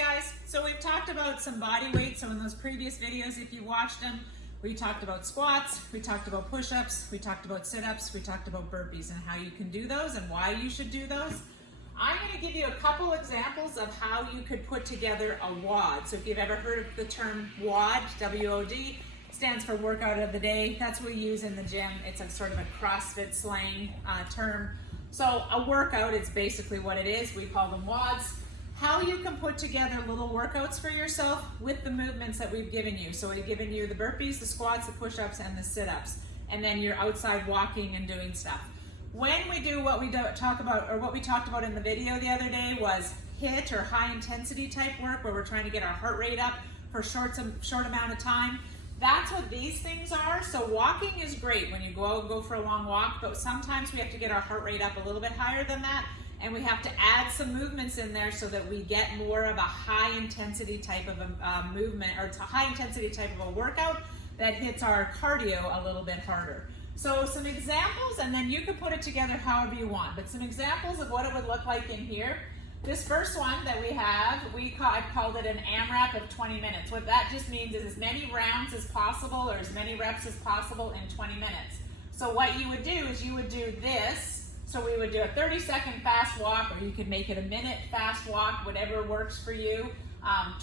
guys, so we've talked about some body weight. So in those previous videos, if you watched them, we talked about squats, we talked about push-ups, we talked about sit-ups, we talked about burpees and how you can do those and why you should do those. I'm going to give you a couple examples of how you could put together a WOD. So if you've ever heard of the term WOD, W-O-D, stands for workout of the day. That's what we use in the gym. It's a sort of a CrossFit slang term. So a workout is basically what it is. We call them WODs. How you can put together little workouts for yourself with the movements that we've given you. So we've given you the burpees, the squats, the push-ups, and the sit-ups. And then you're outside walking and doing stuff. When we do what we talk about, or what we talked about in the video the other day was HITT or high intensity type work, where we're trying to get our heart rate up for short amount of time. That's what these things are. So walking is great when you go for a long walk, but sometimes we have to get our heart rate up a little bit higher than that, and we have to add some movements in there so that we get more of a high intensity type of a movement, or a high intensity type of a workout that hits our cardio a little bit harder. So some examples, and then you can put it together however you want, but some examples of what it would look like in here. This first one that we have, I've called it an Amrep of 20 minutes. What that just means is as many rounds as possible, or as many reps as possible in 20 minutes. So what you would do is you would do this. So we would do a 30-second fast walk, or you can make it a minute fast walk, whatever works for you.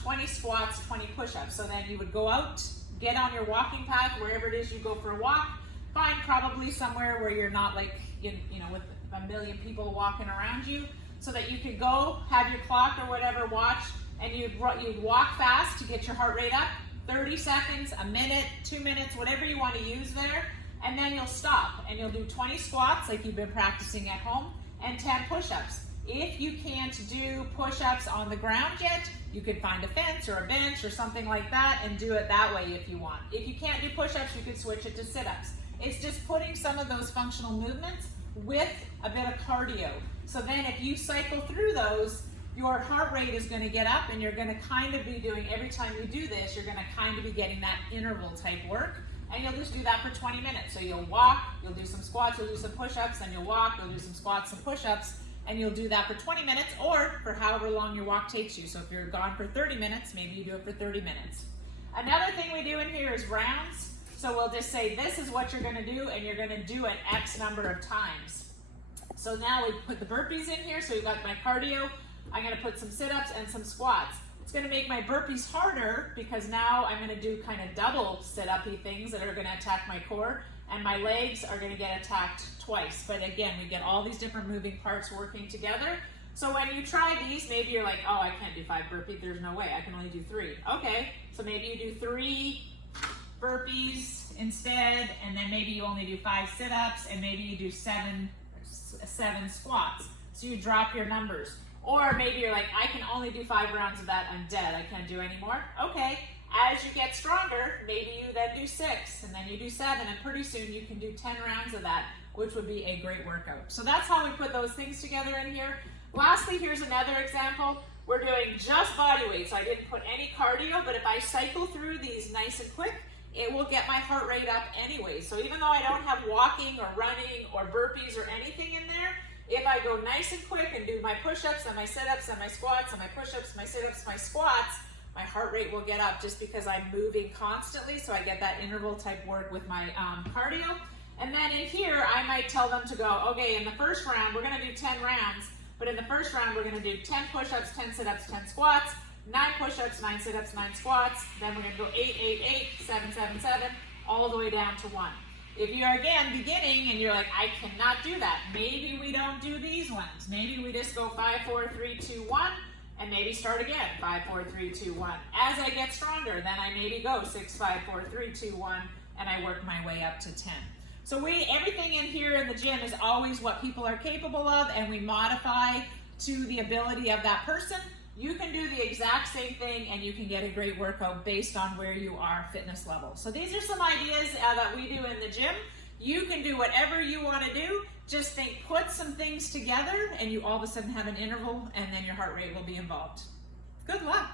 20 squats, 20 push-ups. So then you would go out, get on your walking path, wherever it is you go for a walk. Find probably somewhere where you're not like, you know, with a million people walking around you, so that you could go, have your clock or whatever, watch, and you'd walk fast to get your heart rate up, 30 seconds, a minute, 2 minutes, whatever you want to use there, and then you'll stop, and you'll do 20 squats like you've been practicing at home, and 10 push-ups. If you can't do push-ups on the ground yet, you could find a fence or a bench or something like that and do it that way if you want. If you can't do push-ups, you could switch it to sit-ups. It's just putting some of those functional movements with a bit of cardio. So then if you cycle through those, your heart rate is going to get up, and you're going to kind of be doing, every time you do this, you're going to kind of be getting that interval type work, and you'll just do that for 20 minutes. So you'll walk, you'll do some squats, you'll do some push-ups, then you'll walk, you'll do some squats and push-ups, and you'll do that for 20 minutes or for however long your walk takes you. So if you're gone for 30 minutes, maybe you do it for 30 minutes. Another thing we do in here is rounds. So we'll just say this is what you're going to do, and you're going to do it X number of times. So now we put the burpees in here, so we've got my cardio. I'm going to put some sit-ups and some squats. It's going to make my burpees harder because now I'm going to do kind of double sit-up-y things that are going to attack my core, and my legs are going to get attacked twice. But again, we get all these different moving parts working together. So when you try these, maybe you're like, oh, I can't do 5 burpees. There's no way. I can only do 3. Okay, so maybe you do 3 burpees instead, and then maybe you only do 5 sit-ups, and maybe you do 7 squats. So you drop your numbers. Or maybe you're like, I can only do 5 rounds of that, I'm dead, I can't do any more. Okay, as you get stronger, maybe you then do 6, and then you do 7, and pretty soon you can do 10 rounds of that, which would be a great workout. So that's how we put those things together in here. Lastly, here's another example. We're doing just body weight, so I didn't put any cardio, but if I cycle through these nice and quick, it will get my heart rate up anyway. So even though I don't have walking or running or burpees or anything in there, if I go nice and quick and do my push-ups and my sit-ups and my squats and my push-ups, my sit-ups, my squats, my heart rate will get up just because I'm moving constantly, so I get that interval type work with my cardio. And then in here, I might tell them to go, okay, in the first round, we're gonna do 10 rounds, but in the first round, we're gonna do 10 push-ups, 10 sit-ups, 10 squats, 9 push-ups, 9 sit-ups, 9 squats, then we're gonna go 8, 8, 8, 7, 7, 7, all the way down to 1. If you're again beginning and you're like, I cannot do that, maybe we don't do these ones. Maybe we just go 5, 4, 3, 2, 1, and maybe start again, 5, 4, 3, 2, 1. As I get stronger, then I maybe go 6, 5, 4, 3, 2, 1, and I work my way up to 10. So everything in here in the gym is always what people are capable of, and we modify to the ability of that person. You can do the exact same thing, and you can get a great workout based on where you are fitness level. So these are some ideas that we do in the gym. You can do whatever you want to do. Just think, put some things together, and you all of a sudden have an interval, and then your heart rate will be involved. Good luck.